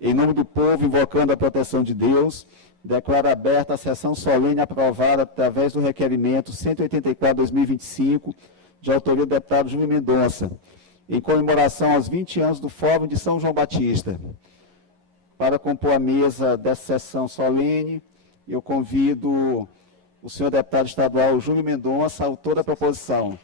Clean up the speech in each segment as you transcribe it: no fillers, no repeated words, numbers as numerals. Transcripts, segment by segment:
Em nome do povo, invocando a proteção de Deus, declaro aberta a sessão solene aprovada através do requerimento 184/2025, de autoria do deputado Júlio Mendonça, em comemoração aos 20 anos do Fórum de São João Batista. Para compor a mesa dessa sessão solene, eu convido o senhor deputado estadual Júlio Mendonça, autor da proposição.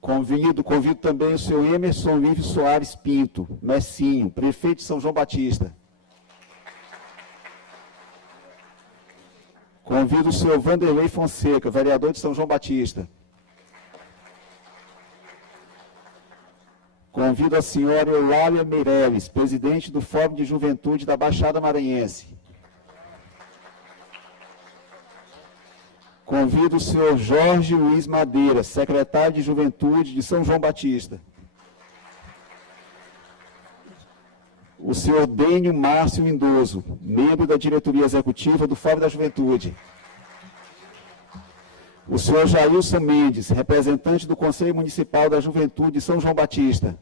Convido também o senhor Emerson Lívio Soares Pinto, Messinho, prefeito de São João Batista. Convido o senhor Vanderlei Fonseca, vereador de São João Batista. Convido a senhora Eulália Meireles, presidente do Fórum de Juventude da Baixada Maranhense. Convido o senhor Jorge Luiz Madeira, secretário de Juventude de São João Batista. O senhor Dênio Márcio Lindoso, membro da diretoria executiva do Fórum da Juventude. O senhor Jailson Mendes, representante do Conselho Municipal da Juventude de São João Batista.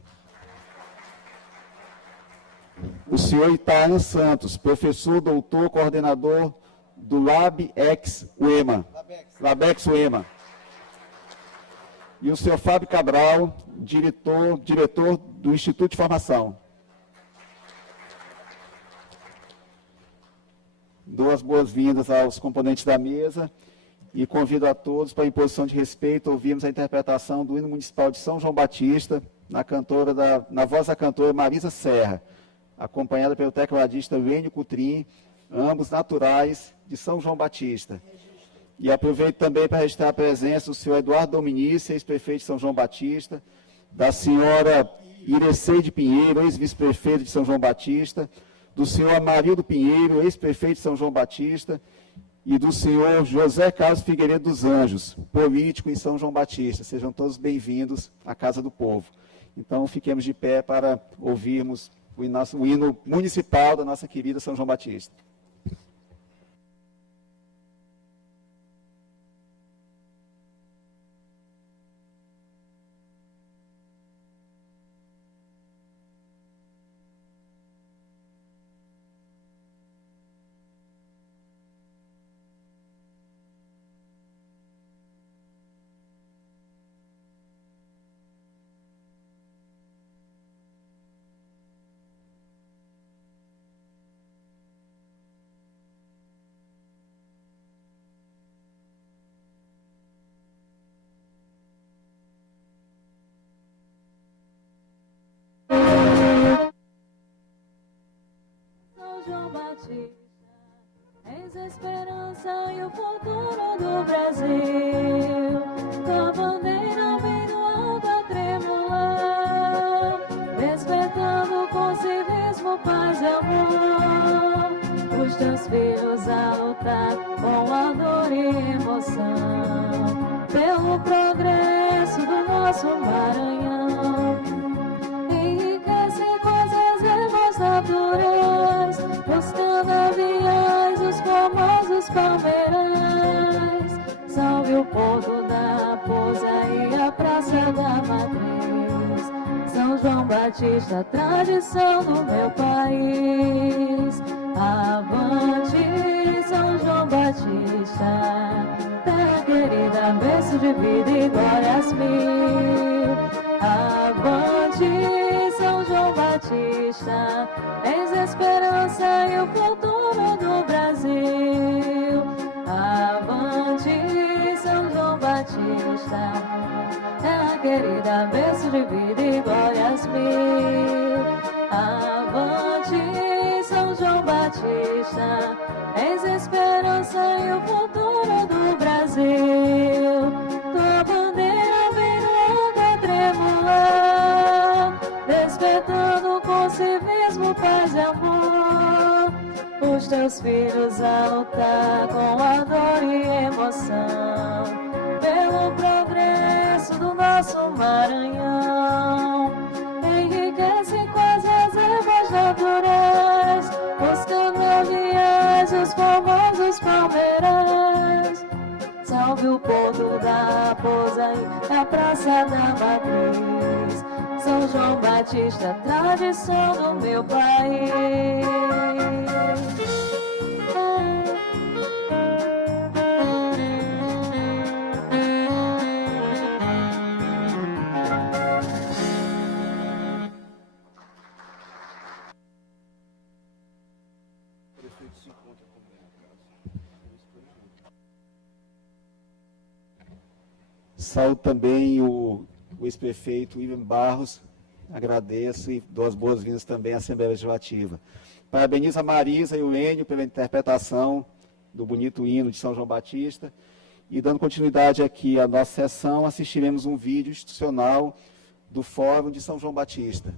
O senhor Itaán Santos, professor, doutor, coordenador do LabEx UEMA. E o senhor Fábio Cabral, diretor do Instituto de Formação. Dou as boas-vindas aos componentes da mesa e convido a todos para, em posição de respeito, ouvirmos a interpretação do hino municipal de São João Batista, na voz da cantora Marisa Serra, acompanhada pelo tecladista Lênio Coutrin, ambos naturais de São João Batista. E aproveito também para registrar a presença do senhor Eduardo Dominici, ex-prefeito de São João Batista, da senhora Ireceide Pinheiro, ex-vice-prefeito de São João Batista, do senhor Amarildo Pinheiro, ex-prefeito de São João Batista, e do senhor José Carlos Figueiredo dos Anjos, político em São João Batista. Sejam todos bem-vindos à Casa do Povo. Então, fiquemos de pé para ouvirmos o hino municipal da nossa querida São João Batista. És a esperança e o futuro do Brasil. Tua bandeira vem do alto a tremular, despertando com civismo, paz e amor. Os teus filhos a lutar com ardor e emoção pelo progresso do nosso Maranhão. Enriquece com as reservas naturais, os canaviais, os famosos palmeirais. Salve o porto da Raposa e a Praça da Matriz. São João Batista, tradição do meu país. Avante, São João Batista, terra querida, berço de vida e glórias mil. Avante, São João Batista, és a esperança e o futuro do Brasil. Avante, São João Batista, terra querida, berço de vida e glórias mil. Avante, São João Batista, és a esperança e o futuro do Brasil. Tua bandeira vem no alto a tremular, despertando com civismo, paz e amor. Os teus filhos a lutar com ardor e emoção pelo progresso do nosso Maranhão. Enriquece com as reservas naturais, os canaviais, os famosos palmeirais. Salve o porto da Raposa e a Praça da Matriz. Batista, tradição do meu país. Saúdo também o ex-prefeito Ivan Barros, agradeço e dou as boas-vindas também à Assembleia Legislativa. Parabenizo a Marisa e o Enio pela interpretação do bonito hino de São João Batista. E dando continuidade aqui à nossa sessão, assistiremos um vídeo institucional do Fórum de São João Batista.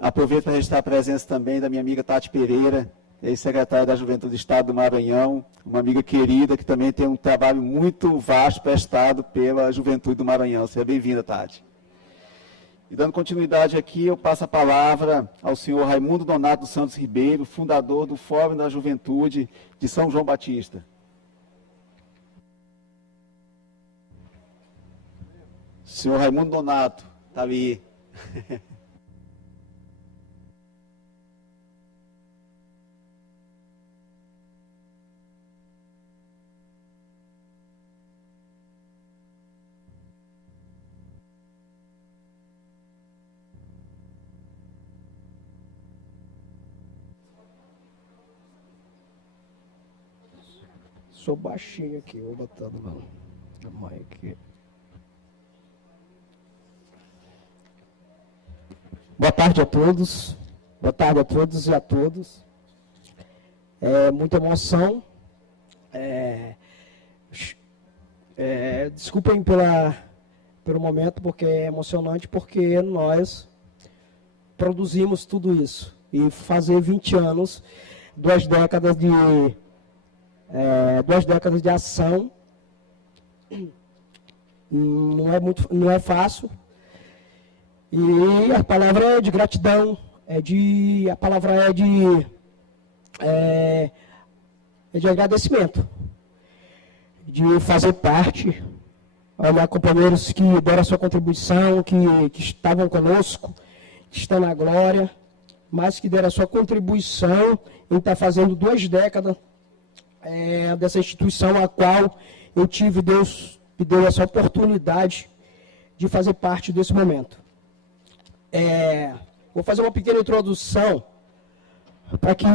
Aproveito para registrar a presença também da minha amiga Tati Pereira, ex-secretária da Juventude do Estado do Maranhão, uma amiga querida que também tem um trabalho muito vasto prestado pela Juventude do Maranhão. Seja bem-vinda, Tati. E dando continuidade aqui, eu passo a palavra ao senhor Raimundo Donato dos Santos Ribeiro, fundador do Fórum da Juventude de São João Batista. Senhor Raimundo Donato, está ali. Sou baixinho aqui, vou botando a mãe aqui. Boa tarde a todos. Boa tarde a todos e a todos. É muita emoção. Desculpem pelo momento, porque é emocionante, porque nós produzimos tudo isso. E fazer 20 anos, 2 décadas de ação, não é fácil. E a palavra é de gratidão, a palavra é de agradecimento, de fazer parte. Olha, companheiros que deram a sua contribuição, que estavam conosco, que estão na glória, mas que deram a sua contribuição em estar fazendo 2 décadas dessa instituição a qual eu tive, Deus me deu essa oportunidade de fazer parte desse momento. Vou fazer uma pequena introdução para que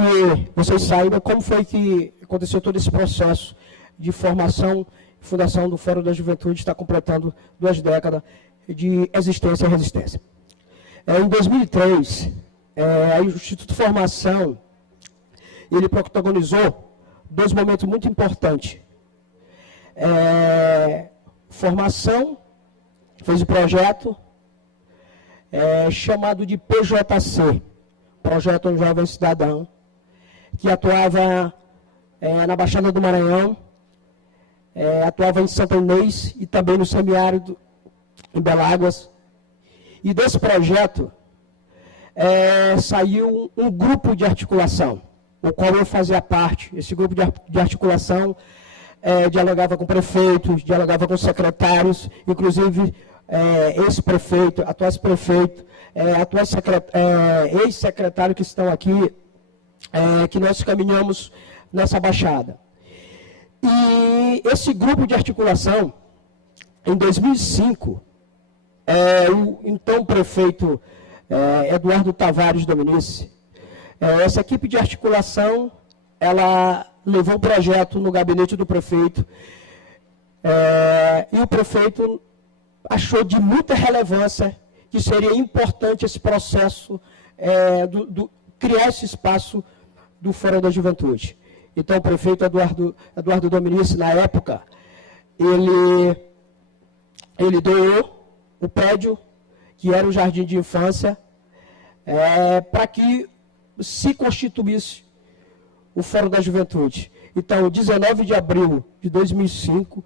vocês saibam como foi que aconteceu todo esse processo de formação e fundação do Fórum da Juventude, está completando 2 décadas de existência e resistência. Em 2003, o Instituto de Formação, ele protagonizou 2 momentos muito importantes. Formação, fez o projeto chamado de PJC, Projeto Jovem Cidadão, que atuava na Baixada do Maranhão, atuava em Santa Inês e também no semiárido em Beláguas. E desse projeto saiu um grupo de articulação, o qual eu fazia parte. Esse grupo de articulação dialogava com prefeitos, dialogava com secretários, inclusive ex-prefeito, atuais prefeito, ex-secretário que estão aqui, que nós caminhamos nessa baixada. E esse grupo de articulação, em 2005, o então prefeito Eduardo Tavares Dominici, essa equipe de articulação, ela levou o projeto no gabinete do prefeito, e o prefeito achou de muita relevância que seria importante esse processo, criar esse espaço do Fórum da Juventude. Então, o prefeito Eduardo Dominici, na época, ele doou o prédio, que era o Jardim de Infância, para que se constituísse o Fórum da Juventude. Então, 19 de abril de 2005,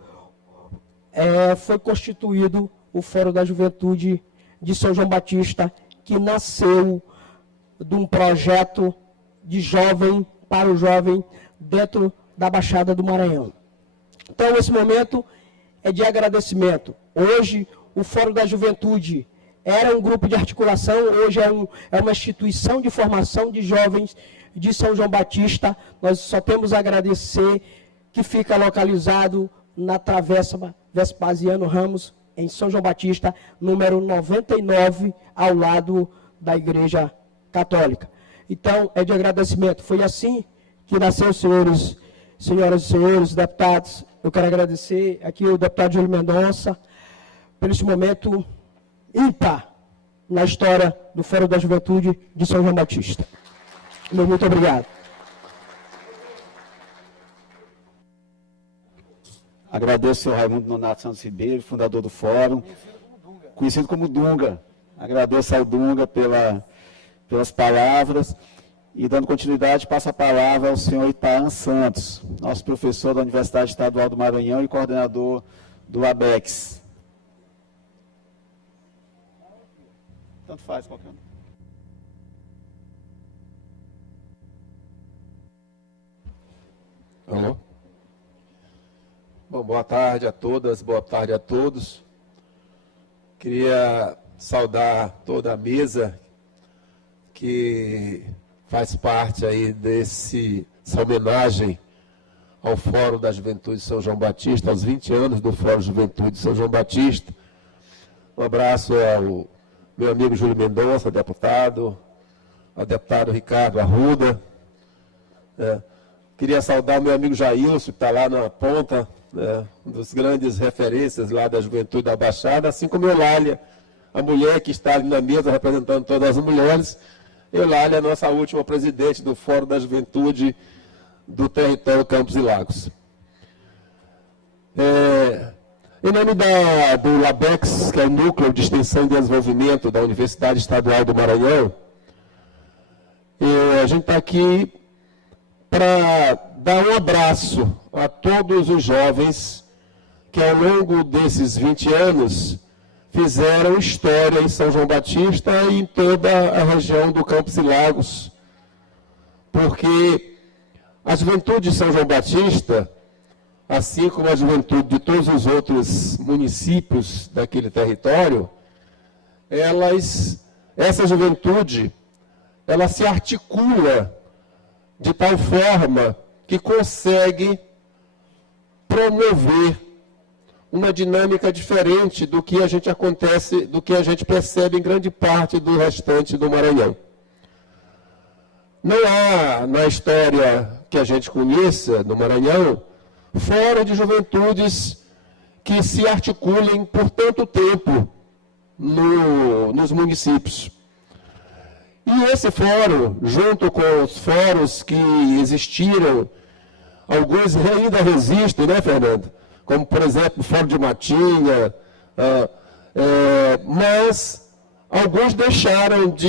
foi constituído o Fórum da Juventude de São João Batista, que nasceu de um projeto de jovem para o jovem dentro da Baixada do Maranhão. Então, esse momento é de agradecimento. Hoje, o Fórum da Juventude era um grupo de articulação, hoje é uma instituição de formação de jovens de São João Batista. Nós só temos a agradecer, que fica localizado na Travessa Vespasiano Ramos, em São João Batista, número 99, ao lado da Igreja Católica. Então, é de agradecimento. Foi assim que nasceu, senhoras e senhores deputados. Eu quero agradecer aqui o deputado Júlio Mendonça por esse momento ímpar na história do Fórum da Juventude de São João Batista. Muito obrigado. Agradeço ao Raimundo Nonato Santos Ribeiro, fundador do Fórum, conhecido como Dunga. Agradeço ao Dunga pelas palavras e, dando continuidade, passo a palavra ao senhor Itaán Santos, nosso professor da Universidade Estadual do Maranhão e coordenador do ABEX. Tanto faz, qualquer um. Alô? Bom, boa tarde a todas, boa tarde a todos. Queria saudar toda a mesa que faz parte aí dessa homenagem ao Fórum da Juventude de São João Batista, aos 20 anos do Fórum Juventude de São João Batista. Um abraço ao meu amigo Júlio Mendonça, deputado, ao deputado Ricardo Arruda. Queria saudar o meu amigo Jailson, que está lá na ponta, um dos grandes referências lá da Juventude da Baixada, assim como Eulália, a mulher que está ali na mesa representando todas as mulheres. Eulália é a nossa última presidente do Fórum da Juventude do Território Campos e Lagos. Em nome do LABEX, que é o Núcleo de Extensão e Desenvolvimento da Universidade Estadual do Maranhão, a gente está aqui para dar um abraço a todos os jovens que ao longo desses 20 anos fizeram história em São João Batista e em toda a região do Campos e Lagos, porque a juventude de São João Batista, assim como a juventude de todos os outros municípios daquele território, essa juventude, ela se articula de tal forma que consegue promover uma dinâmica diferente do que a gente percebe em grande parte do restante do Maranhão. Não há, na história que a gente conheça do Maranhão, fórum de juventudes que se articulem por tanto tempo nos municípios. E esse fórum, junto com os fóruns que existiram, alguns ainda resistem, né, Fernando? Como, por exemplo, o Fórum de Matinha, mas alguns deixaram de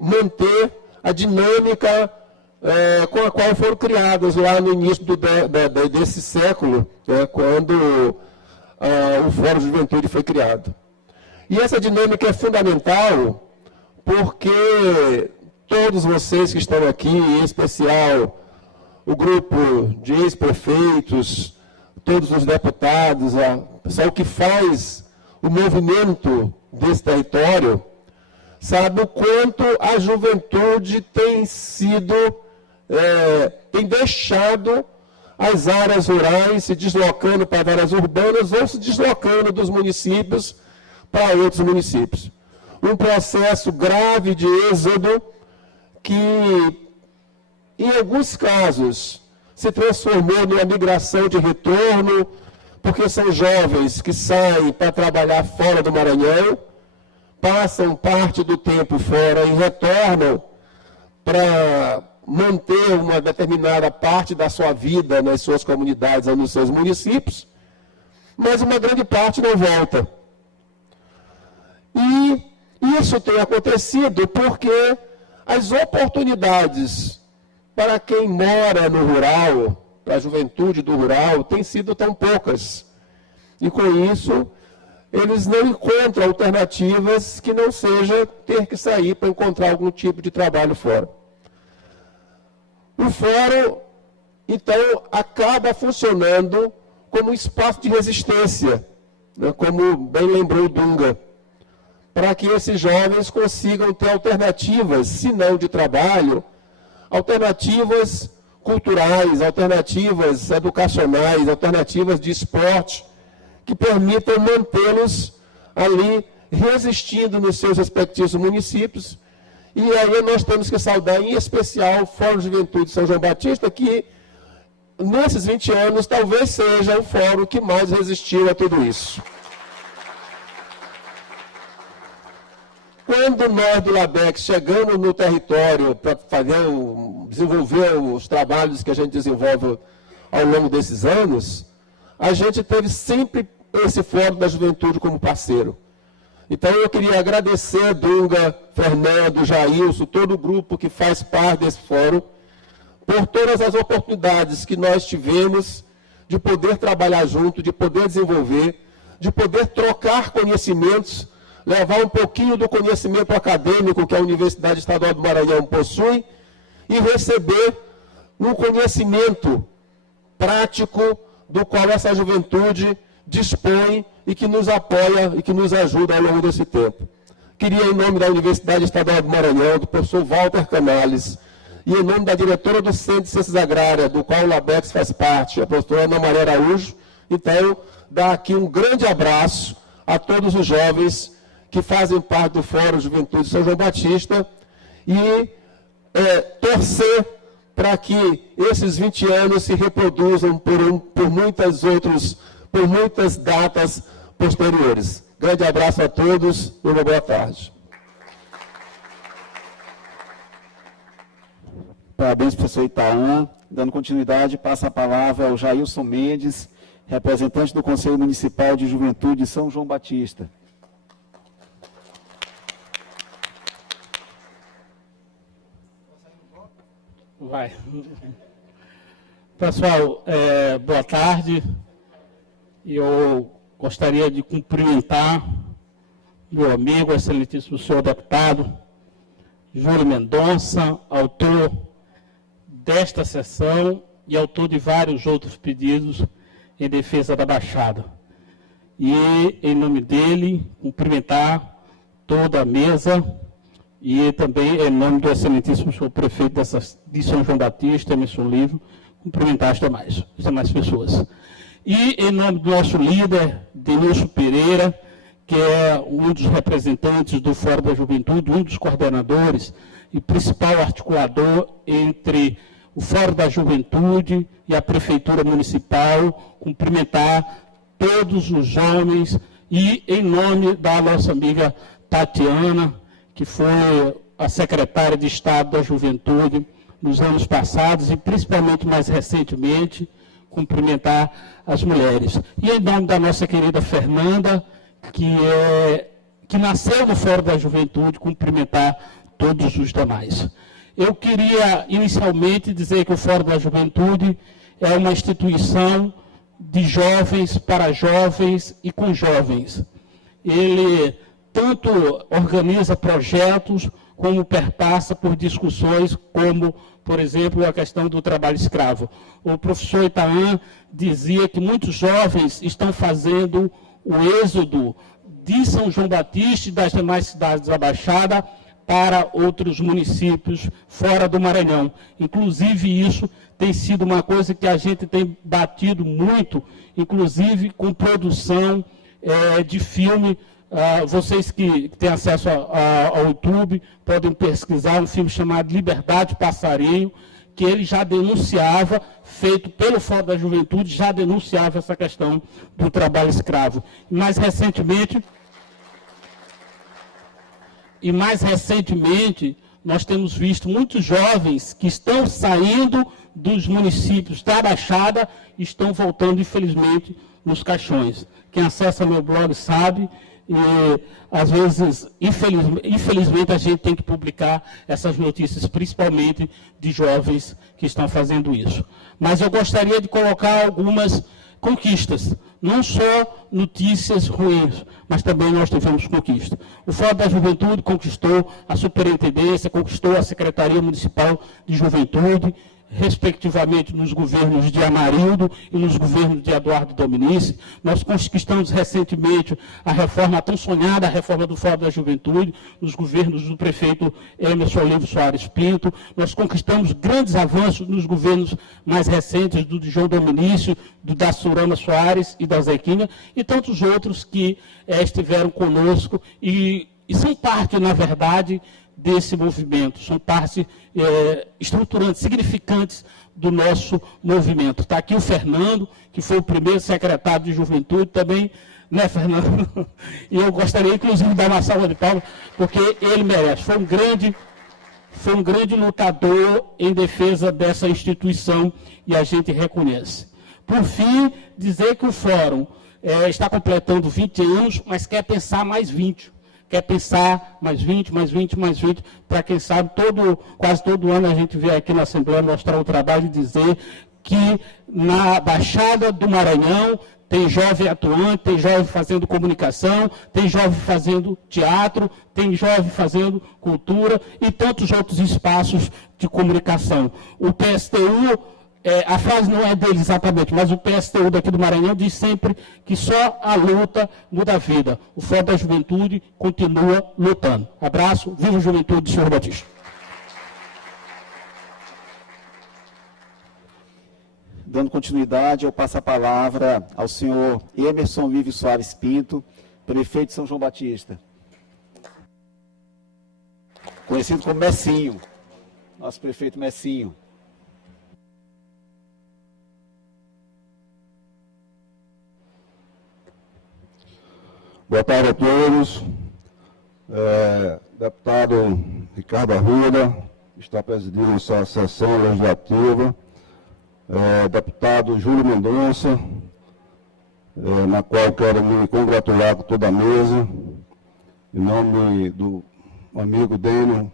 manter a dinâmica com a qual foram criados lá no início desse século, quando o Fórum de Juventude foi criado. E essa dinâmica é fundamental porque todos vocês que estão aqui, em especial o grupo de ex-prefeitos, todos os deputados, o pessoal que faz o movimento desse território, sabe o quanto a juventude tem deixado as áreas rurais se deslocando para áreas urbanas ou se deslocando dos municípios para outros municípios. Um processo grave de êxodo que, em alguns casos, se transformou numa migração de retorno, porque são jovens que saem para trabalhar fora do Maranhão, passam parte do tempo fora e retornam para manter uma determinada parte da sua vida nas suas comunidades ou nos seus municípios, mas uma grande parte não volta. E isso tem acontecido porque as oportunidades para quem mora no rural, para a juventude do rural, têm sido tão poucas. E com isso, eles não encontram alternativas que não seja ter que sair para encontrar algum tipo de trabalho fora. O fórum, então, acaba funcionando como um espaço de resistência, né, como bem lembrou o Dunga, para que esses jovens consigam ter alternativas, se não de trabalho, alternativas culturais, alternativas educacionais, alternativas de esporte, que permitam mantê-los ali resistindo nos seus respectivos municípios. E aí nós temos que saudar, em especial, o Fórum de Juventude de São João Batista, que nesses 20 anos talvez seja o fórum que mais resistiu a tudo isso. Quando nós do LABEX chegamos no território para desenvolver os trabalhos que a gente desenvolve ao longo desses anos, a gente teve sempre esse Fórum da Juventude como parceiro. Então eu queria agradecer Dunga, Fernando, Jailson, todo o grupo que faz parte desse fórum, por todas as oportunidades que nós tivemos de poder trabalhar junto, de poder desenvolver, de poder trocar conhecimentos, levar um pouquinho do conhecimento acadêmico que a Universidade Estadual do Maranhão possui e receber um conhecimento prático do qual essa juventude dispõe e que nos apoia e que nos ajuda ao longo desse tempo. Queria, em nome da Universidade Estadual do Maranhão, do professor Walter Canales, e em nome da diretora do Centro de Ciências Agrárias, do qual o LABEX faz parte, a professora Ana Maria Araújo, então, dar aqui um grande abraço a todos os jovens que fazem parte do Fórum Juventude de São João Batista e torcer para que esses 20 anos se reproduzam por muitas datas posteriores. Grande abraço a todos e uma boa tarde. Parabéns, professor Itaã. Dando continuidade, passa a palavra ao Jailson Mendes, representante do Conselho Municipal de Juventude de São João Batista. Vai. Pessoal, boa tarde. Eu gostaria de cumprimentar meu amigo, excelentíssimo senhor deputado, Júlio Mendonça, autor desta sessão e autor de vários outros pedidos em defesa da Baixada. E, em nome dele, cumprimentar toda a mesa e também, em nome do excelentíssimo senhor prefeito de São João Batista, Emerson Livre, cumprimentar as demais pessoas. E, em nome do nosso líder, Denilson Pereira, que é um dos representantes do Fórum da Juventude, um dos coordenadores e principal articulador entre o Fórum da Juventude e a Prefeitura Municipal, cumprimentar todos os homens e, em nome da nossa amiga Tatiana, que foi a secretária de Estado da Juventude nos anos passados e principalmente mais recentemente, cumprimentar as mulheres. E em nome da nossa querida Fernanda, que nasceu no Fórum da Juventude, cumprimentar todos os demais. Eu queria, inicialmente, dizer que o Fórum da Juventude é uma instituição de jovens para jovens e com jovens. Ele tanto organiza projetos, como perpassa por discussões como, por exemplo, a questão do trabalho escravo. O professor Itaã dizia que muitos jovens estão fazendo o êxodo de São João Batista e das demais cidades da Baixada para outros municípios fora do Maranhão. Inclusive, isso tem sido uma coisa que a gente tem batido muito, inclusive com produção de filme. Vocês que têm acesso ao YouTube podem pesquisar um filme chamado Liberdade Passarinho, que ele já denunciava, feito pelo Fórum da Juventude, já denunciava essa questão do trabalho escravo. E mais recentemente, nós temos visto muitos jovens que estão saindo dos municípios da Baixada e estão voltando, infelizmente, nos caixões. Quem acessa meu blog sabe, e às vezes, infelizmente, a gente tem que publicar essas notícias, principalmente de jovens que estão fazendo isso. Mas eu gostaria de colocar algumas conquistas, não só notícias ruins, mas também nós tivemos conquistas. O Fórum da Juventude conquistou a superintendência, conquistou a Secretaria Municipal de Juventude, respectivamente nos governos de Amarildo e nos governos de Eduardo Dominici. Nós conquistamos recentemente a reforma, a tão sonhada reforma do Fórum da Juventude, nos governos do prefeito Emerson Livre Soares Pinto. Nós conquistamos grandes avanços nos governos mais recentes, do de João Dominici, do da Surama Soares e da Zequinha, e tantos outros que estiveram conosco e são parte, na verdade, desse movimento, são parte estruturantes, significantes do nosso movimento. Está aqui o Fernando, que foi o primeiro secretário de Juventude também, né, Fernando? E eu gostaria, inclusive, de dar uma salva de palmas, porque ele merece. Foi um grande lutador em defesa dessa instituição e a gente reconhece. Por fim, dizer que o Fórum está completando 20 anos, mas quer pensar mais 20. Quer pensar mais 20, para quem sabe, quase todo ano a gente vem aqui na Assembleia mostrar o trabalho e dizer que na Baixada do Maranhão tem jovem atuante, tem jovem fazendo comunicação, tem jovem fazendo teatro, tem jovem fazendo cultura e tantos outros espaços de comunicação. O PSTU, a frase não é dele exatamente, mas o PSTU daqui do Maranhão diz sempre que só a luta muda a vida. O Fórum da Juventude continua lutando. Abraço, viva a juventude, senhor Batista. Dando continuidade, eu passo a palavra ao senhor Emerson Livre Soares Pinto, prefeito de São João Batista. Conhecido como Messinho, nosso prefeito Messinho. Boa tarde a todos. Deputado Ricardo Arruda, que está presidindo essa sessão legislativa. Deputado Júlio Mendonça, na qual quero me congratular com toda a mesa. Em nome do amigo Dênio,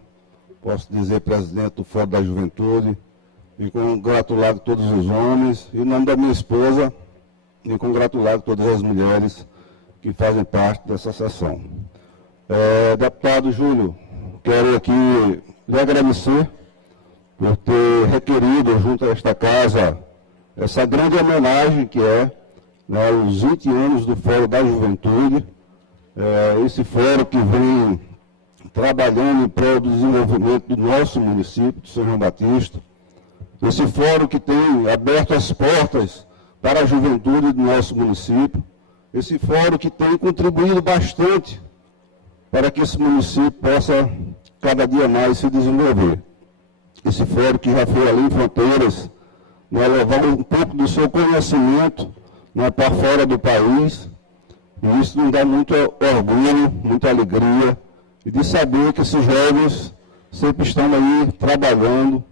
posso dizer presidente do Fórum da Juventude, me congratular com todos os homens. E em nome da minha esposa, me congratular com todas as mulheres que fazem parte dessa sessão. Deputado Júlio, quero aqui lhe agradecer por ter requerido junto a esta casa essa grande homenagem que é, né, os 20 anos do Fórum da Juventude, esse fórum que vem trabalhando em prol do desenvolvimento do nosso município de São João Batista, esse fórum que tem aberto as portas para a juventude do nosso município, esse fórum que tem contribuído bastante para que esse município possa cada dia mais se desenvolver. Esse fórum que já foi além fronteiras, né, levar um pouco do seu conhecimento, né, para fora do país, e isso nos dá muito orgulho, muita alegria, e de saber que esses jovens sempre estão aí trabalhando,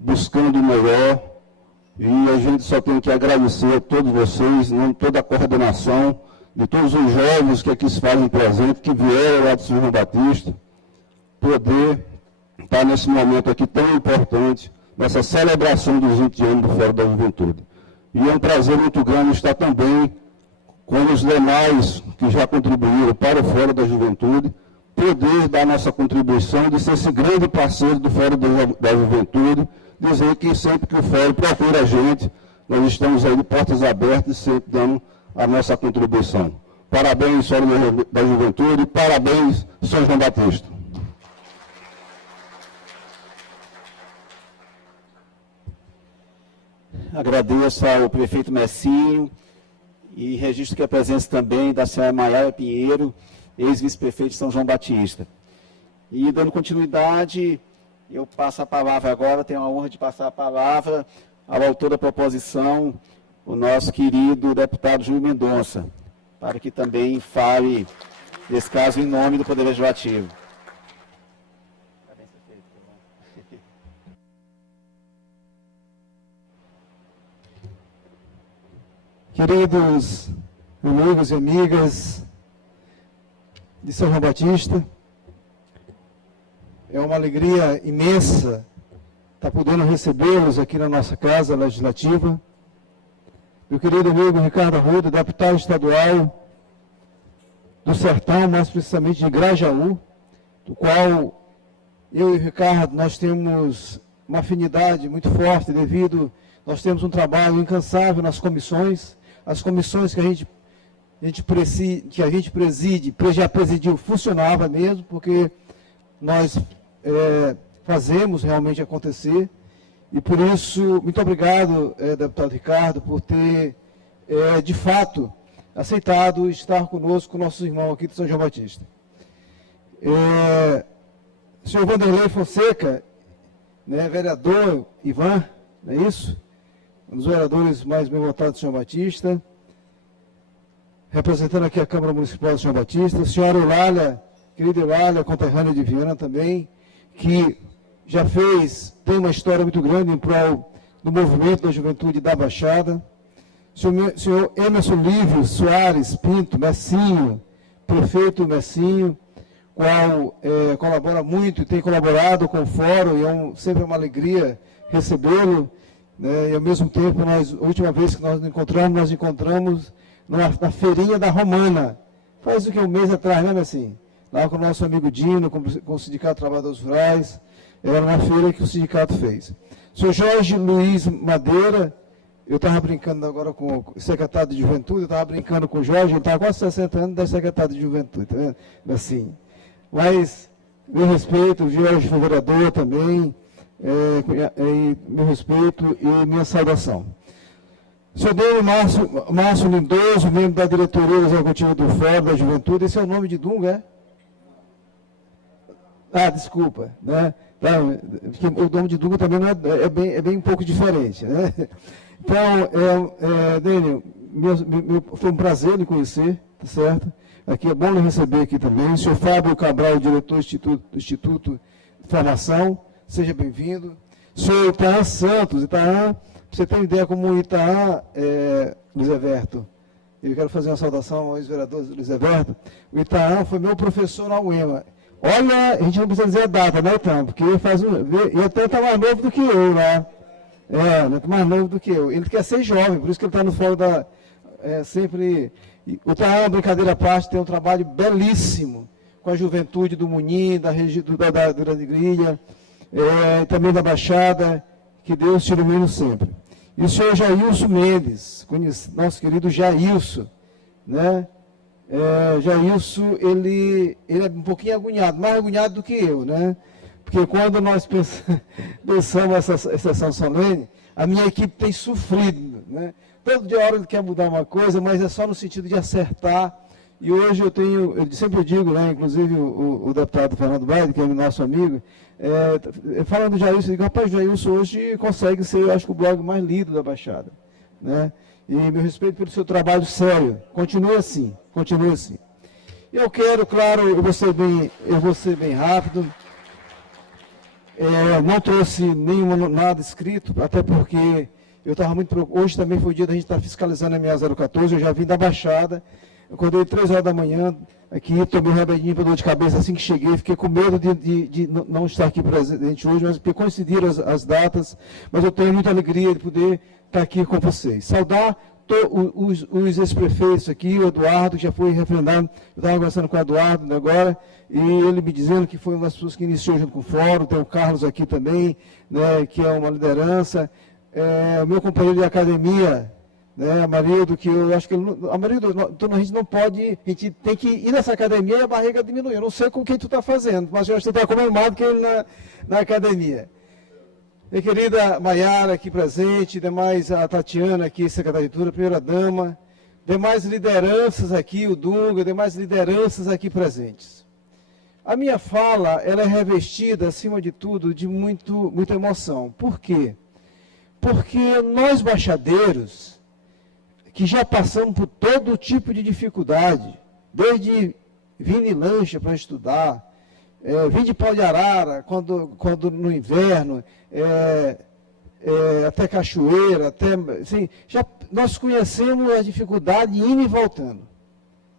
buscando o melhor, e a gente só tem que agradecer a todos vocês, né, toda a coordenação, de todos os jovens que aqui se fazem presente, que vieram lá de São João Batista, poder estar nesse momento aqui tão importante, nessa celebração dos 20 anos do Fórum da Juventude. E é um prazer muito grande estar também com os demais que já contribuíram para o Fórum da Juventude, poder dar nossa contribuição de ser esse grande parceiro do Fórum da Juventude, dizer que sempre que o Fórum procura a gente, nós estamos aí de portas abertas e sempre dando a nossa contribuição. Parabéns, Fórum da Juventude, parabéns, São João Batista. Agradeço ao prefeito Messinho e registro que a presença também da senhora Maiara Pinheiro, ex-vice-prefeito de São João Batista. E dando continuidade, eu passo a palavra agora, tenho a honra de passar a palavra ao autor da proposição, o nosso querido deputado Júlio Mendonça, para que também fale, nesse caso, em nome do Poder Legislativo. Queridos amigos e amigas de São João Batista, é uma alegria imensa estar podendo recebê-los aqui na nossa Casa Legislativa. Meu querido amigo Ricardo Arruda, deputado estadual do Sertão, mais precisamente de Grajaú, do qual eu e o Ricardo, nós temos uma afinidade muito forte devido, nós temos um trabalho incansável nas comissões, as comissões que a gente preside, já presidiu, funcionava mesmo, porque nós fazemos realmente acontecer. E por isso, muito obrigado, deputado Ricardo, por ter, de fato, aceitado estar conosco, com nossos irmãos aqui de São João Batista. Senhor Vanderlei Fonseca, né, vereador Ivan, não é isso? Um dos vereadores mais bem votados de São João Batista, representando aqui a Câmara Municipal de São João Batista, a senhora Eulália, querida Eulália, conterrânea de Viana também, que já tem uma história muito grande em prol do movimento da juventude da Baixada. Senhor Emerson Lívio Soares Pinto, Messinho, prefeito Messinho, qual colabora muito e tem colaborado com o fórum, e sempre é uma alegria recebê-lo, né, e ao mesmo tempo, a última vez que nós nos encontramos na feirinha da Romana, faz o que, um mês atrás, né, Messinho? Lá com o nosso amigo Dino, com o Sindicato de Trabalhadores Rurais, era uma feira que o sindicato fez. O senhor Jorge Luiz Madeira, eu estava brincando agora com o secretário de Juventude, eu estava brincando com o Jorge, ele estava quase 60 anos da secretário de Juventude, tá vendo? Assim. Mas, meu respeito, o Jorge foi vereador também, meu respeito e minha saudação. O senhor Dênio Márcio Lindoso, membro da diretoria executiva do Fórum da Juventude, esse é o nome de Dunga, é? Desculpa, né? Porque o nome de Dunga também não é bem um pouco diferente, né? Então, Dênio, foi um prazer lhe conhecer, tá certo? Aqui é bom lhe receber aqui também. O senhor Fábio Cabral, diretor do Instituto de Formação, seja bem-vindo. O senhor Itaã Santos, Itaã, para você ter uma ideia como o Itaã, Luiz Everto, eu quero fazer uma saudação ao ex-vereador Luiz Everto. O Itaã foi meu professor na UEMA. Olha, a gente não precisa dizer a data, né, Itaã? Porque ele até está mais novo do que eu lá. Mais novo do que eu. Ele quer ser jovem, por isso que ele está no fórum da... sempre... O Itaã, brincadeira à parte, tem um trabalho belíssimo com a juventude do Munim, da Grande Grilha, também da Baixada, que Deus te ilumine sempre. E o senhor Jailson Mendes, nosso querido Jailson, né? Jailson, ele é um pouquinho agoniado, mais agoniado do que eu, né? Porque quando nós pensamos essa sessão solene, a minha equipe tem sofrido, né? Todo dia hora ele quer mudar uma coisa, mas é só no sentido de acertar. E hoje eu sempre digo, né, inclusive o deputado Fernando Baile, que é nosso amigo, falando do Jailson, eu digo, rapaz, o Jailson hoje consegue ser, eu acho que o blog mais lido da Baixada, né? E meu respeito pelo seu trabalho sério. Continue assim, continue assim. Eu quero, claro, eu vou ser bem rápido. Não trouxe nada escrito, até porque eu estava muito preocupado. Hoje também foi o dia da gente estar fiscalizando a MA 014, eu já vim da Baixada. Eu acordei 3 horas da manhã, aqui, tomei um remedinho para dor de cabeça assim que cheguei, fiquei com medo de não estar aqui presente hoje, mas porque coincidiram as datas, mas eu tenho muita alegria de poder estar aqui com vocês. Saudar os ex-prefeitos aqui, o Eduardo, que já foi referendado, eu estava conversando com o Eduardo agora, e ele me dizendo que foi uma das pessoas que iniciou junto com o Fórum, tem o Carlos aqui também, né, que é uma liderança, o meu companheiro de academia, né, Amarildo, que eu acho que Amarildo, então a gente não pode, a gente tem que ir nessa academia e a barriga diminuir. Eu não sei com quem tu está fazendo, mas eu acho que tu está comendo mais do que ele na academia. Minha querida Maiara aqui presente, demais a Tatiana aqui, secretária de Cultura, primeira-dama, demais lideranças aqui, o Dunga, demais lideranças aqui presentes. A minha fala, ela é revestida, acima de tudo, de muita emoção. Por quê? Porque nós baixadeiros, que já passamos por todo tipo de dificuldade, desde vir de lancha para estudar, vir de pau de arara, quando no inverno, até cachoeira, assim, nós conhecemos a dificuldade indo e voltando,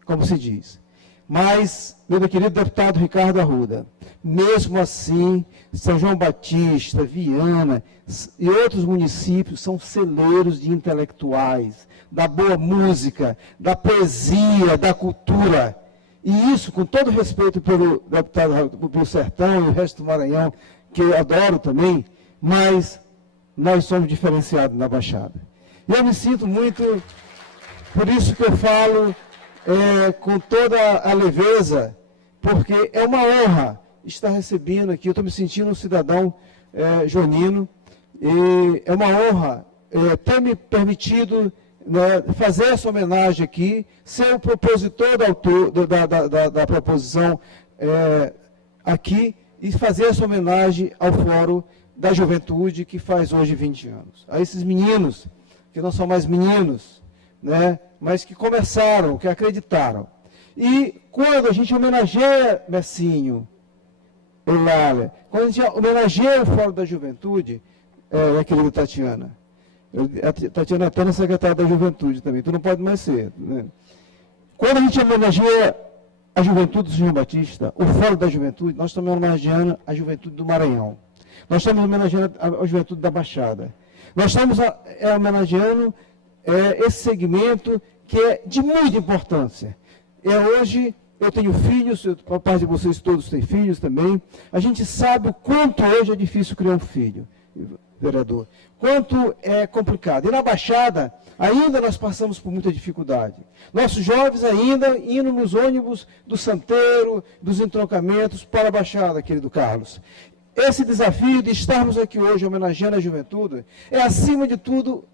como se diz. Mas, meu querido deputado Ricardo Arruda, mesmo assim, São João Batista, Viana e outros municípios são celeiros de intelectuais, da boa música, da poesia, da cultura. E isso, com todo respeito pelo deputado pelo Sertão e o resto do Maranhão, que eu adoro também, mas nós somos diferenciados na Baixada. E eu me sinto muito, por isso que eu falo com toda a leveza, porque é uma honra estar recebendo aqui, eu estou me sentindo um cidadão jonino, e é uma honra ter me permitido, né, fazer essa homenagem aqui, ser o propositor da proposição aqui e fazer essa homenagem ao Fórum da Juventude que faz hoje 20 anos. A esses meninos, que não são mais meninos, né, mas que começaram, que acreditaram. E quando a gente homenageia Messinho, Eulália, quando a gente homenageia o Fórum da Juventude, minha querida Tatiana, a Tatiana é até na secretária da Juventude também, tu não pode mais ser. Né? Quando a gente homenageia a juventude do São João Batista, o Fórum da Juventude, nós estamos homenageando a juventude do Maranhão. Nós estamos homenageando a juventude da Baixada. Nós estamos homenageando esse segmento que é de muita importância. Hoje, eu tenho filhos, a parte de vocês todos têm filhos também. A gente sabe o quanto hoje é difícil criar um filho, vereador. Quanto é complicado. E na Baixada, ainda nós passamos por muita dificuldade. Nossos jovens ainda indo nos ônibus do Santeiro, dos entroncamentos para a Baixada, querido Carlos. Esse desafio de estarmos aqui hoje homenageando a juventude é, acima de tudo,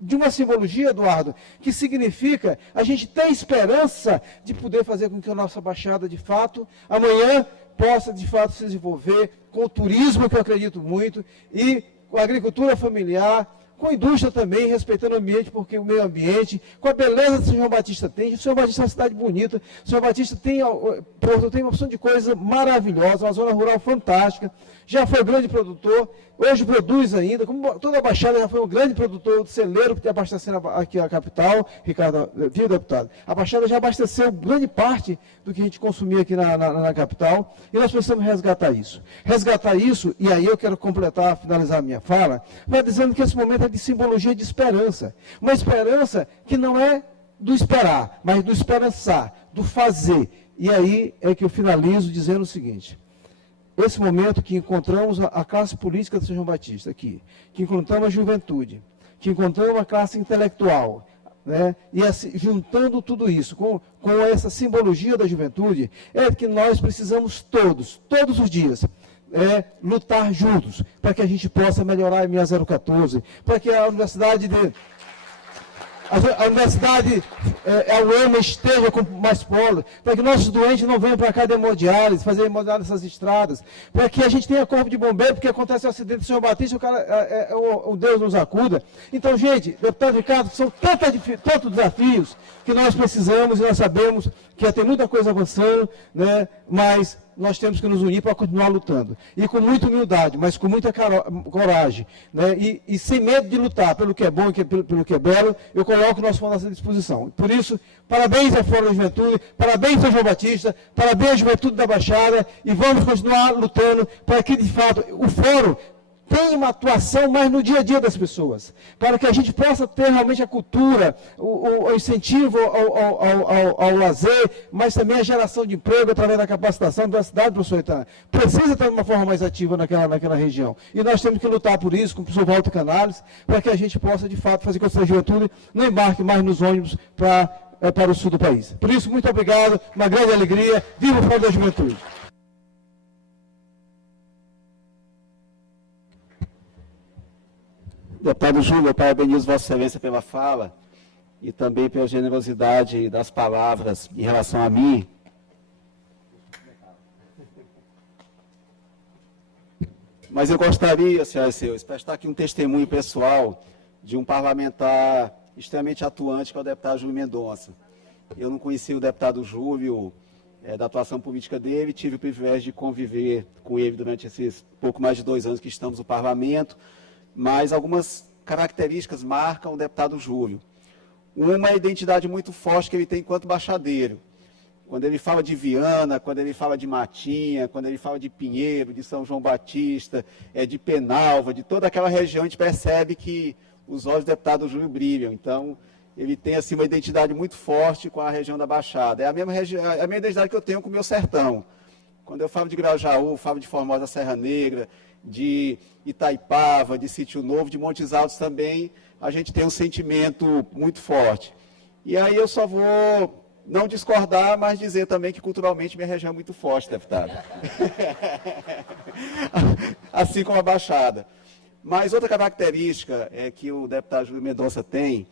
de uma simbologia, Eduardo, que significa a gente ter esperança de poder fazer com que a nossa Baixada, de fato, amanhã possa, de fato, se desenvolver com o turismo, que eu acredito muito, e com a agricultura familiar, com a indústria também, respeitando o ambiente, porque o meio ambiente, com a beleza que o São João Batista tem. O São João Batista é uma cidade bonita, o São João Batista tem uma opção de coisa maravilhosa, uma zona rural fantástica, já foi grande produtor, hoje produz ainda, como toda a Baixada já foi um grande produtor de celeiro, que abastecendo aqui a capital, Ricardo, viu, deputado? A Baixada já abasteceu grande parte do que a gente consumia aqui na capital, e nós precisamos resgatar isso. Resgatar isso, e aí eu quero completar, finalizar a minha fala, vai dizendo que esse momento é de simbologia de esperança. Uma esperança que não é do esperar, mas do esperançar, do fazer. E aí é que eu finalizo dizendo o seguinte: esse momento que encontramos a classe política do São João Batista aqui, que encontramos a juventude, que encontramos a classe intelectual, né, e assim, juntando tudo isso com essa simbologia da juventude, é que nós precisamos todos os dias, lutar juntos, para que a gente possa melhorar a EMEA 014, para que a universidade a UEMA esteja com mais polo, para que nossos doentes não venham para cá de hemodiálise, fazer hemodiálise nessas estradas, para que a gente tenha corpo de bombeiro, porque acontece um acidente do São Batista, o Deus nos acuda. Então, gente, deputado Ricardo, são tantos desafios que nós precisamos, e nós sabemos que tem muita coisa avançando, né, mas nós temos que nos unir para continuar lutando. E com muita humildade, mas com muita coragem, né, e sem medo de lutar pelo que é bom e pelo que é belo, eu coloco o nosso fundo à nossa disposição. Por isso, parabéns ao Fórum da Juventude, parabéns ao João Batista, parabéns à Juventude da Baixada, e vamos continuar lutando para que, de fato, o Fórum tenha uma atuação mais no dia a dia das pessoas, para que a gente possa ter realmente a cultura, o incentivo ao lazer, mas também a geração de emprego através da capacitação da cidade, professor Itana. Precisa estar de uma forma mais ativa naquela região. E nós temos que lutar por isso, com o professor Walter Canales, para que a gente possa, de fato, fazer com que a juventude não embarque mais nos ônibus para o sul do país. Por isso, muito obrigado, uma grande alegria. Viva o Fórum da Juventude! Deputado Júlio, eu parabenizo Vossa Excelência pela fala e também pela generosidade das palavras em relação a mim. Mas eu gostaria, senhoras e senhores, prestar aqui um testemunho pessoal de um parlamentar extremamente atuante, que é o deputado Júlio Mendonça. Eu não conhecia o deputado Júlio, da atuação política dele, tive o privilégio de conviver com ele durante esses pouco mais de 2 anos que estamos no parlamento, mas algumas características marcam o deputado Júlio. Uma é a identidade muito forte que ele tem enquanto baixadeiro. Quando ele fala de Viana, quando ele fala de Matinha, quando ele fala de Pinheiro, de São João Batista, de Penalva, de toda aquela região, a gente percebe que os olhos do deputado Júlio brilham. Então, ele tem assim, uma identidade muito forte com a região da Baixada. É a mesma identidade que eu tenho com o meu sertão. Quando eu falo de Grajaú, falo de Formosa Serra Negra, de Itaipava, de Sítio Novo, de Montes Altos também, a gente tem um sentimento muito forte. E aí eu só vou não discordar, mas dizer também que culturalmente minha região é muito forte, deputado. Assim como a Baixada. Mas outra característica que o deputado Júlio Mendonça tem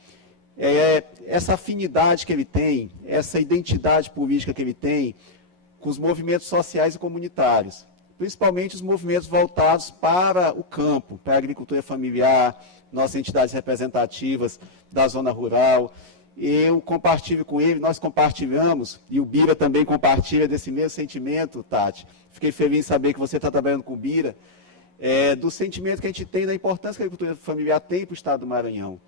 é essa afinidade que ele tem, essa identidade política que ele tem com os movimentos sociais e comunitários, principalmente os movimentos voltados para o campo, para a agricultura familiar, nossas entidades representativas da zona rural. Eu compartilho com ele, nós compartilhamos, e o Bira também compartilha desse mesmo sentimento, Tati. Fiquei feliz em saber que você está trabalhando com o Bira, do sentimento que a gente tem, da importância que a agricultura familiar tem para o estado do Maranhão.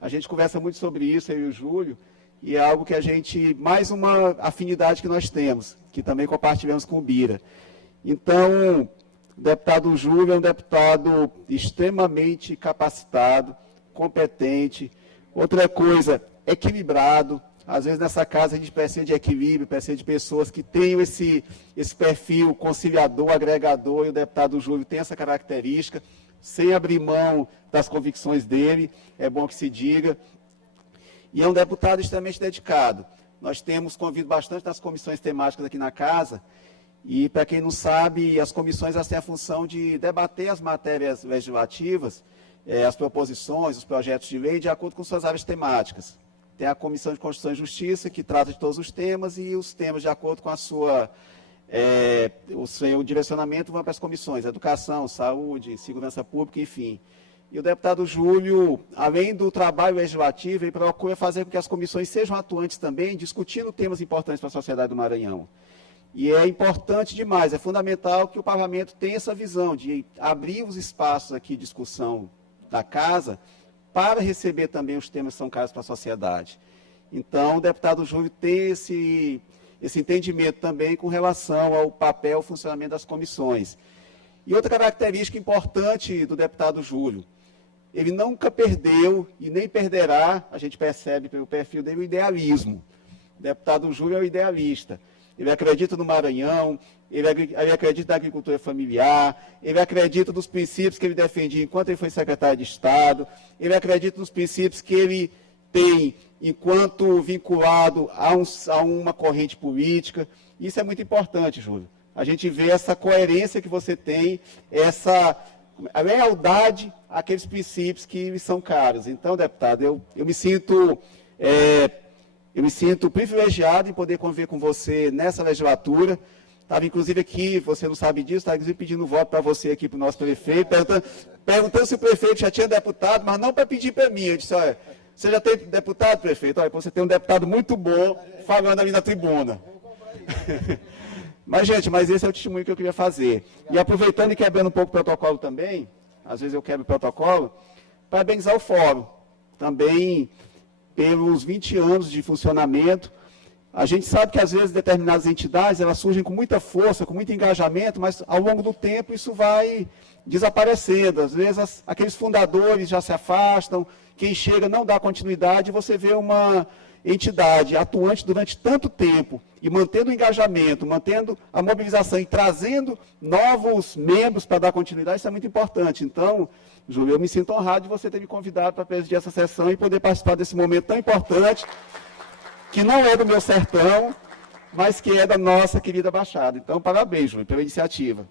A gente conversa muito sobre isso, eu e o Júlio, e é algo que a gente, mais uma afinidade que nós temos, que também compartilhamos com o Bira. Então, o deputado Júlio é um deputado extremamente capacitado, competente. Outra coisa, equilibrado. Às vezes nessa casa a gente precisa de equilíbrio, precisa de pessoas que tenham esse perfil conciliador, agregador, e o deputado Júlio tem essa característica, sem abrir mão das convicções dele, é bom que se diga. E é um deputado extremamente dedicado. Nós temos convido bastante nas comissões temáticas aqui na casa, e, para quem não sabe, as comissões têm a função de debater as matérias legislativas, as proposições, os projetos de lei, de acordo com suas áreas temáticas. Tem a Comissão de Constituição e Justiça, que trata de todos os temas, e os temas, de acordo com a sua, o seu direcionamento, vão para as comissões: Educação, Saúde, Segurança Pública, enfim. E o deputado Júlio, além do trabalho legislativo, ele procura fazer com que as comissões sejam atuantes também, discutindo temas importantes para a sociedade do Maranhão. E é importante demais, é fundamental que o parlamento tenha essa visão de abrir os espaços aqui de discussão da casa para receber também os temas que são caros para a sociedade. Então, o deputado Júlio tem esse entendimento também com relação ao papel e funcionamento das comissões. E outra característica importante do deputado Júlio, ele nunca perdeu e nem perderá, a gente percebe pelo perfil dele, o idealismo. O deputado Júlio é o idealista. Ele acredita no Maranhão, ele acredita na agricultura familiar, ele acredita nos princípios que ele defendia enquanto ele foi secretário de Estado, ele acredita nos princípios que ele tem enquanto vinculado a uma corrente política. Isso é muito importante, Júlio. A gente vê essa coerência que você tem, a lealdade àqueles princípios que lhe são caros. Então, deputado, eu me sinto privilegiado em poder conviver com você nessa legislatura. Estava, inclusive, aqui, você não sabe disso, estava, inclusive, pedindo voto para você aqui, para o nosso prefeito, perguntando se o prefeito já tinha deputado, mas não para pedir para mim. Eu disse, olha, você já tem deputado, prefeito? Olha, você tem um deputado muito bom falando ali na tribuna. Mas, gente, esse é o testemunho que eu queria fazer. E aproveitando e quebrando um pouco o protocolo também, às vezes eu quebro o protocolo, parabenizar o fórum. Também pelos 20 anos de funcionamento. A gente sabe que, às vezes, determinadas entidades, elas surgem com muita força, com muito engajamento, mas, ao longo do tempo, isso vai desaparecendo. Às vezes, aqueles fundadores já se afastam, quem chega não dá continuidade, e você vê uma entidade atuante durante tanto tempo, e mantendo o engajamento, mantendo a mobilização e trazendo novos membros para dar continuidade, isso é muito importante. Então, Júlio, eu me sinto honrado de você ter me convidado para presidir essa sessão e poder participar desse momento tão importante, que não é do meu sertão, mas que é da nossa querida Baixada. Então, parabéns, Júlio, pela iniciativa.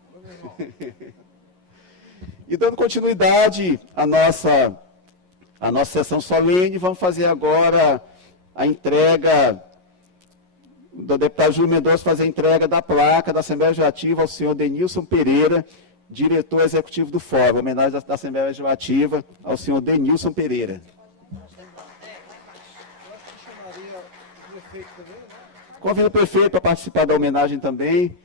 E dando continuidade à nossa sessão solene, vamos fazer agora a entrega do deputado Júlio Mendonça, fazer a entrega da placa da Assembleia Legislativa ao senhor Denilson Pereira, diretor executivo do Fórum. Homenagem da Assembleia Legislativa ao senhor Denilson Pereira. Convido o prefeito para participar da homenagem também.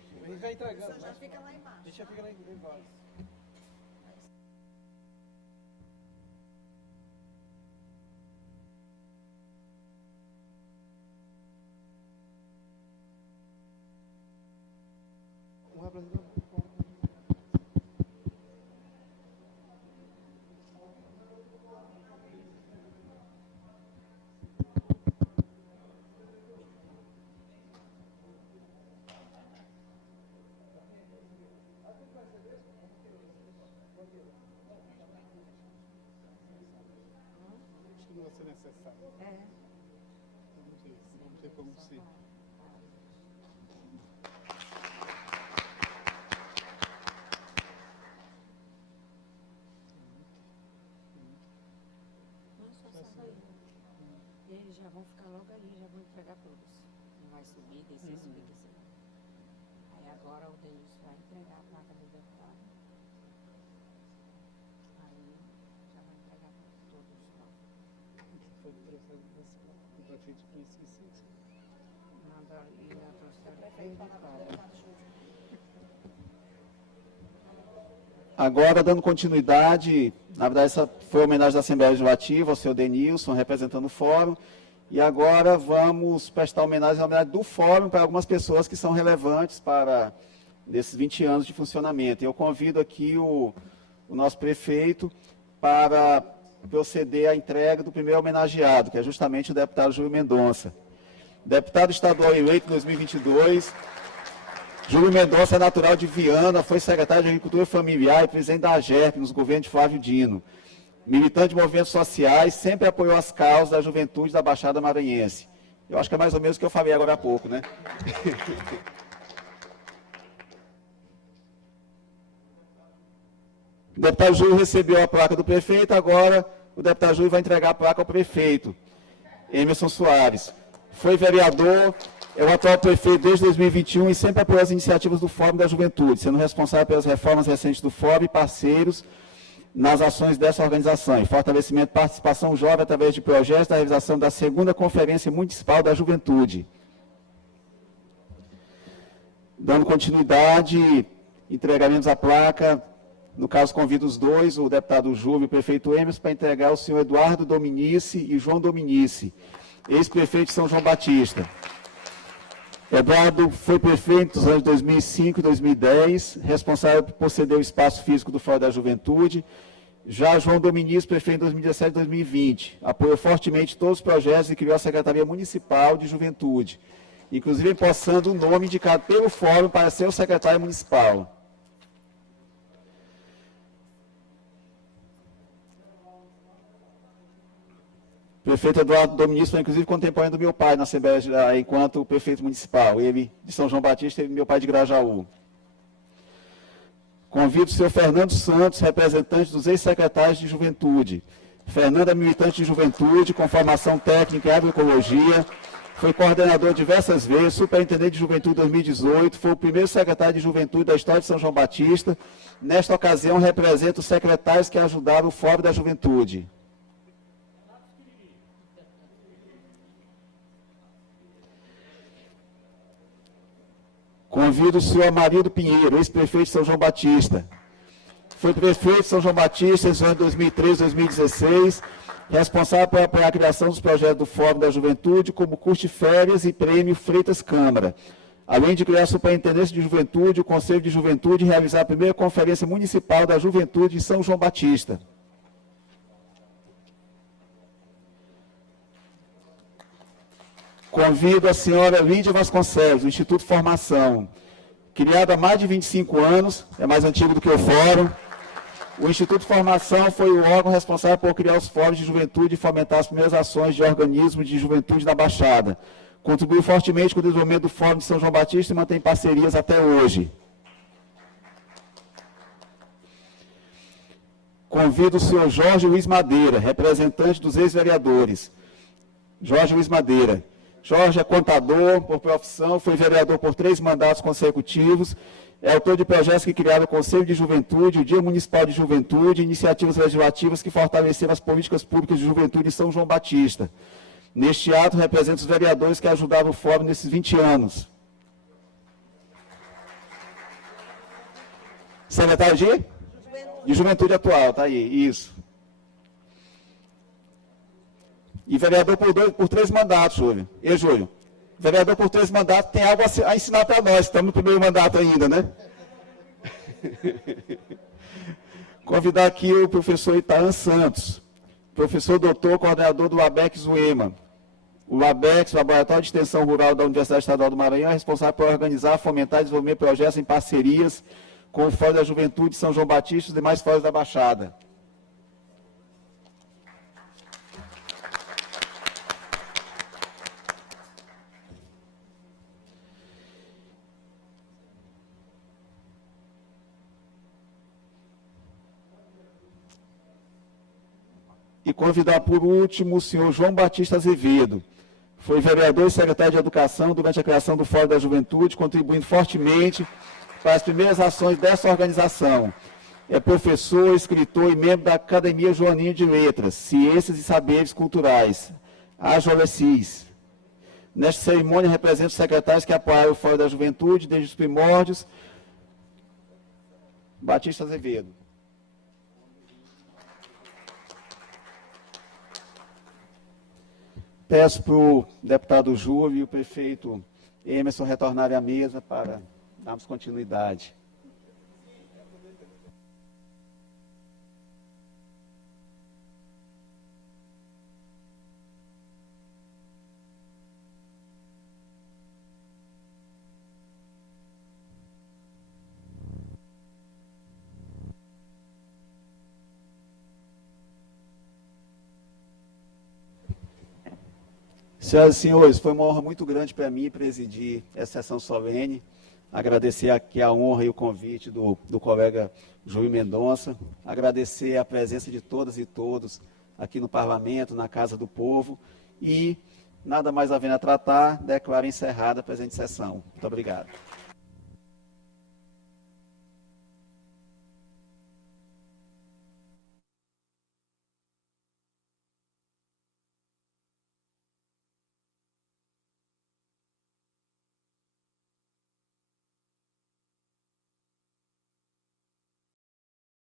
E eles já vão ficar logo ali, já vão entregar todos. Não vai subir, descer, subir, descer. Aí agora o Denilson vai entregar a placa do deputado. Aí já vai entregar para todos lá. Foi o prefeito que esqueci. Nada ali, já trouxeram. Agora, dando continuidade, na verdade, essa foi a homenagem da Assembleia Legislativa ao senhor Denilson, representando o Fórum, e agora vamos prestar homenagem do Fórum para algumas pessoas que são relevantes para desses 20 anos de funcionamento. Eu convido aqui o nosso prefeito para proceder à entrega do primeiro homenageado, que é justamente o deputado Júlio Mendonça. Deputado estadual eleito em 2022, Júlio Mendonça é natural de Viana, foi secretário de Agricultura Familiar e presidente da AGERP nos governos de Flávio Dino. Militante de movimentos sociais, sempre apoiou as causas da juventude da Baixada Maranhense. Eu acho que é mais ou menos o que eu falei agora há pouco, né? O deputado Júlio recebeu a placa do prefeito, agora o deputado Júlio vai entregar a placa ao prefeito, Emerson Soares. Foi vereador, é o atual prefeito desde 2021 e sempre apoiou as iniciativas do Fórum da Juventude, sendo responsável pelas reformas recentes do Fórum e parceiros nas ações dessa organização, e fortalecimento da participação jovem através de projetos da realização da 2ª Conferência Municipal da Juventude. Dando continuidade, entregaremos a placa, no caso convido os dois, o deputado Júlio e o prefeito Emerson, para entregar ao senhor Eduardo Dominici e João Dominici, ex-prefeito de São João Batista. Eduardo foi prefeito nos anos 2005 e 2010, responsável por ceder o espaço físico do Fórum da Juventude. Já João Dominici, prefeito em 2017 e 2020, apoiou fortemente todos os projetos e criou a Secretaria Municipal de Juventude, inclusive empossando o nome indicado pelo Fórum para ser o secretário municipal. O prefeito Eduardo Dominici foi, inclusive, contemporâneo do meu pai na Assembleia, enquanto prefeito municipal. Ele de São João Batista e meu pai de Grajaú. Convido o senhor Fernando Santos, representante dos ex-secretários de Juventude. Fernando é militante de Juventude, com formação técnica em agroecologia, foi coordenador diversas vezes, superintendente de Juventude 2018, foi o primeiro secretário de Juventude da história de São João Batista. Nesta ocasião, representa os secretários que ajudaram o Fórum da Juventude. Convido o senhor Amarildo Pinheiro, ex-prefeito de São João Batista. Foi prefeito de São João Batista entre 2013 e 2016, responsável por apoiar a criação dos projetos do Fórum da Juventude, como curso de férias e prêmio Freitas Câmara. Além de criar a Superintendência de Juventude, o Conselho de Juventude e realizar a primeira Conferência Municipal da Juventude em São João Batista. Convido a senhora Lídia Vasconcelos, do Instituto Formação. Criado há mais de 25 anos, é mais antigo do que o Fórum. O Instituto Formação foi o órgão responsável por criar os fóruns de juventude e fomentar as primeiras ações de organismos de juventude na Baixada. Contribuiu fortemente com o desenvolvimento do Fórum de São João Batista e mantém parcerias até hoje. Convido o senhor Jorge Luiz Madeira, representante dos ex-vereadores. Jorge Luiz Madeira. Jorge é contador por profissão, foi vereador por 3 mandatos consecutivos, é autor de projetos que criaram o Conselho de Juventude, o Dia Municipal de Juventude, iniciativas legislativas que fortaleceram as políticas públicas de juventude em São João Batista. Neste ato, representa os vereadores que ajudaram o Fórum nesses 20 anos. Secretário de Juventude atual, está aí, isso. E vereador por 3 mandatos, Júlio. E, Júlio? Vereador por 3 mandatos tem algo a ensinar para nós. Estamos no primeiro mandato ainda, né? Convidar aqui o professor Itaã Santos, professor doutor, coordenador do LABEX UEMA. O LABEX, o Laboratório de Extensão Rural da Universidade Estadual do Maranhão, é responsável por organizar, fomentar e desenvolver projetos em parcerias com o Fórum da Juventude de São João Batista e os demais fóruns da Baixada. E convidar, por último, o senhor João Batista Azevedo. Foi vereador e secretário de Educação durante a criação do Fórum da Juventude, contribuindo fortemente para as primeiras ações dessa organização. É professor, escritor e membro da Academia Joaninho de Letras, Ciências e Saberes Culturais, AJOLECIS. Nesta cerimônia, representa os secretários que apoiaram o Fórum da Juventude desde os primórdios. Batista Azevedo. Peço para o deputado Júlio e o prefeito Emerson retornarem à mesa para darmos continuidade. Senhoras e senhores, foi uma honra muito grande para mim presidir essa sessão solene. Agradecer aqui a honra e o convite do colega Júlio Mendonça. Agradecer a presença de todas e todos aqui no Parlamento, na Casa do Povo. E, nada mais havendo a tratar, declaro encerrada a presente sessão. Muito obrigado.